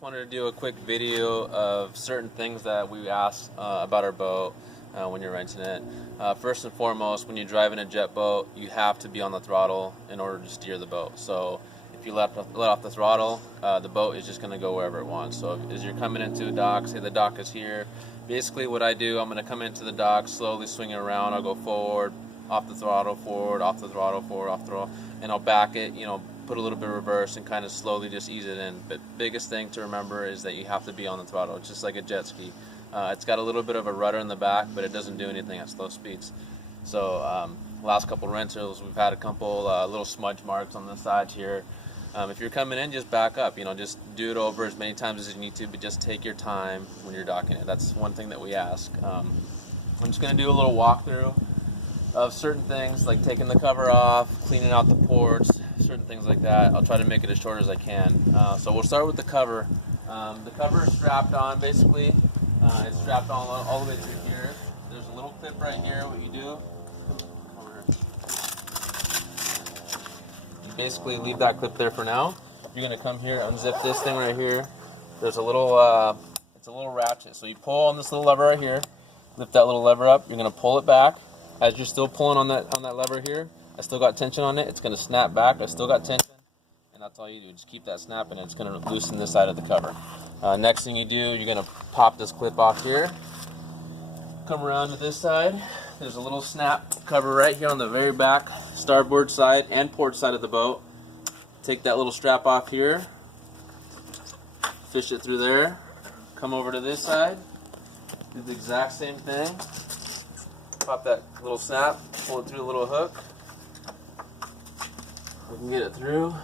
just wanted to do a quick video of certain things that we ask about our boat when you're renting it. First and foremost, when you're driving a jet boat, you have to be on the throttle in order to steer the boat. So if you let off the throttle, the boat is just going to go wherever it wants. So as you're coming into a dock, say the dock is here, basically what I do, I'm going to come into the dock, slowly swing it around, I'll go forward, off the throttle, forward, off the throttle, forward, off the throttle, and I'll back it, put a little bit of reverse and kind of slowly just ease it in. But biggest thing to remember is that you have to be on the throttle. It's just like a jet ski. It's got a little bit of a rudder in the back, but it doesn't do anything at slow speeds. So last couple rentals, we've had a couple little smudge marks on the sides here. If you're coming in, just back up. Just do it over as many times as you need to, but just take your time when you're docking it. That's one thing that we ask. I'm just going to do a little walkthrough of certain things, like taking the cover off, cleaning out the ports, certain things like that. I'll try to make it as short as I can. So we'll start with the cover. The cover is strapped on, basically. It's strapped on all the way through here. There's a little clip right here. What you do, you basically leave that clip there for now. You're going to come here, unzip this thing right here. There's a little, it's a little ratchet. So you pull on this little lever right here, lift that little lever up. You're going to pull it back. As you're still pulling on that lever here, I still got tension on it. It's going to snap back. I still got tension, and that's all you do. Just keep that snapping, and it's going to loosen this side of the cover. Next thing you do, you're going to pop this clip off here. Come around to this side. There's a little snap cover right here on the very back, starboard side and port side of the boat. Take that little strap off here, fish it through there. Come over to this side, do the exact same thing. Pop that little snap, pull it through the little hook. We can get it through.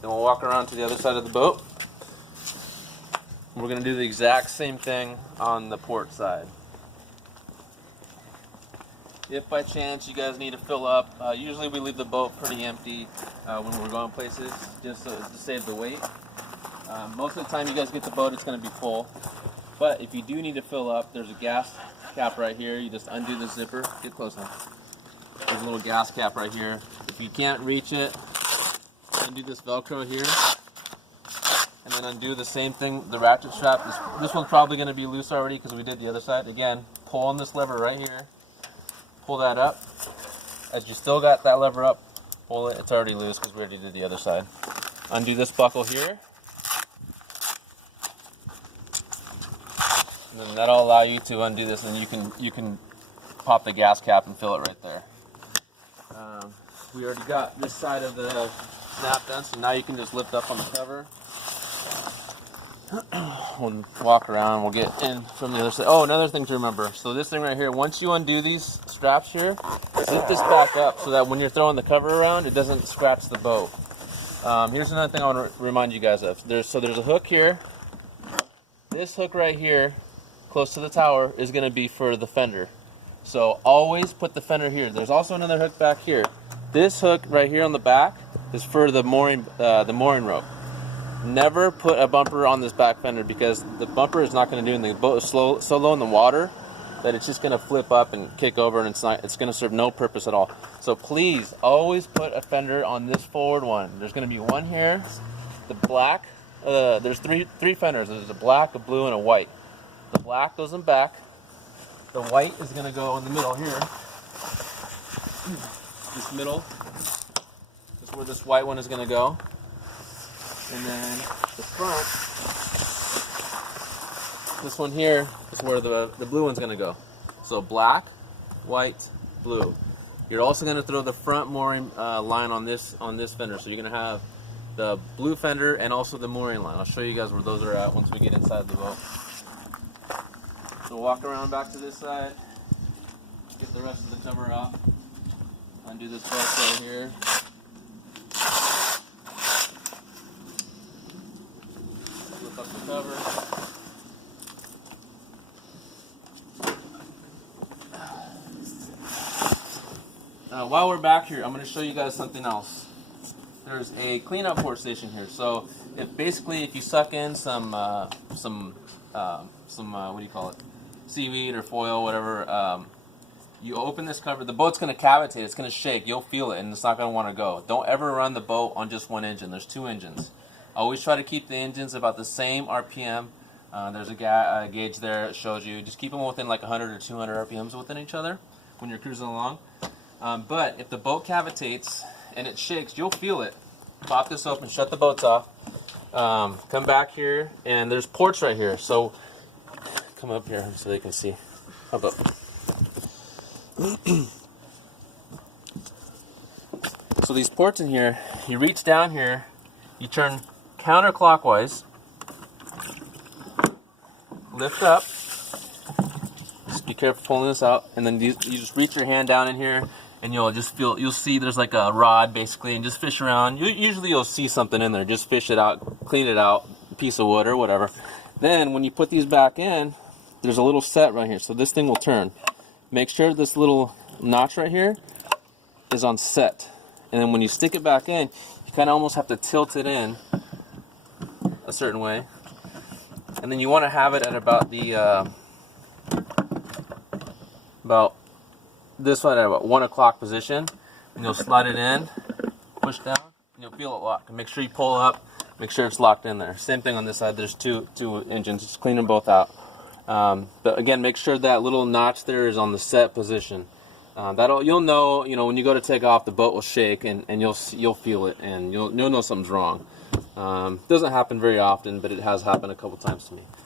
Then we'll walk around to the other side of the boat. We're going to do the exact same thing on the port side. If by chance you guys need to fill up, usually we leave the boat pretty empty when we're going places, just to save the weight. Most of the time you guys get the boat, it's going to be full. But if you do need to fill up, there's a gas cap right here. You just undo the zipper. Get close now. There's a little gas cap right here. If you can't reach it, undo this Velcro here, and then undo the same thing, the ratchet strap. This one's probably going to be loose already because we did the other side. Again, pull on this lever right here. Pull that up. As you still got that lever up, pull it. It's already loose because we already did the other side. Undo this buckle here. And then that'll allow you to undo this, and you can pop the gas cap and fill it right there. We already got this side of the snap done, so now you can just lift up on the cover. We'll walk around, we'll get in from the other side. Oh, another thing to remember. So this thing right here, once you undo these straps here, zip this back up so that when you're throwing the cover around, it doesn't scratch the boat. Here's another thing I want to remind you guys of. There's a hook here. This hook right here, close to the tower, is going to be for the fender. So always put the fender here. There's also another hook back here. This hook right here on the back is for the mooring rope. Never put a bumper on this back fender because the bumper is not going to do anything. The boat is so low in the water that it's just going to flip up and kick over, and it's going to serve no purpose at all. So please always put a fender on this forward one. There's going to be one here, the black. There's three fenders. There's a black, a blue, and a white. The black goes in back. The white is going to go in the middle here. This middle is where this white one is going to go. And then the front, this one here is where the blue one's going to go. So black, white, blue. You're also going to throw the front mooring line on this fender. So you're going to have the blue fender and also the mooring line. I'll show you guys where those are at once we get inside the boat. So walk around back to this side, get the rest of the cover off, undo this bolt right here. Flip up the cover. While we're back here, I'm going to show you guys something else. There's a cleanup port station here. So if you suck in some what do you call it? Seaweed or foil, whatever. You open this cover, the boat's going to cavitate, it's going to shake, you'll feel it, and it's not going to want to go. Don't ever run the boat on just one engine. There's two engines. Always try to keep the engines about the same RPM. There's a gauge there that shows you. Just keep them within like 100 or 200 RPMs within each other when you're cruising along. But if the boat cavitates and it shakes, you'll feel it. Pop this open, shut the boats off. Come back here, and there's ports right here. So come up here so they can see. How about? So these ports in here, you reach down here, you turn counterclockwise, lift up, just be careful pulling this out, and then you just reach your hand down in here, and you'll see there's like a rod basically, and just fish around. Usually you'll see something in there. Just fish it out, clean it out, piece of wood or whatever. Then when you put these back in, there's a little set right here, so this thing will turn. Make sure this little notch right here is on set, and then when you stick it back in, you kind of almost have to tilt it in a certain way, and then you want to have it at about the about this one at about 1 o'clock position, and you'll slide it in, push down, and you'll feel it lock. And make sure you pull up, make sure it's locked in there. Same thing on this side. There's two engines. Just clean them both out. But again, make sure that little notch there is on the set position. You'll know, when you go to take off, the boat will shake, and you'll feel it, and you'll know something's wrong. Doesn't happen very often, but it has happened a couple times to me.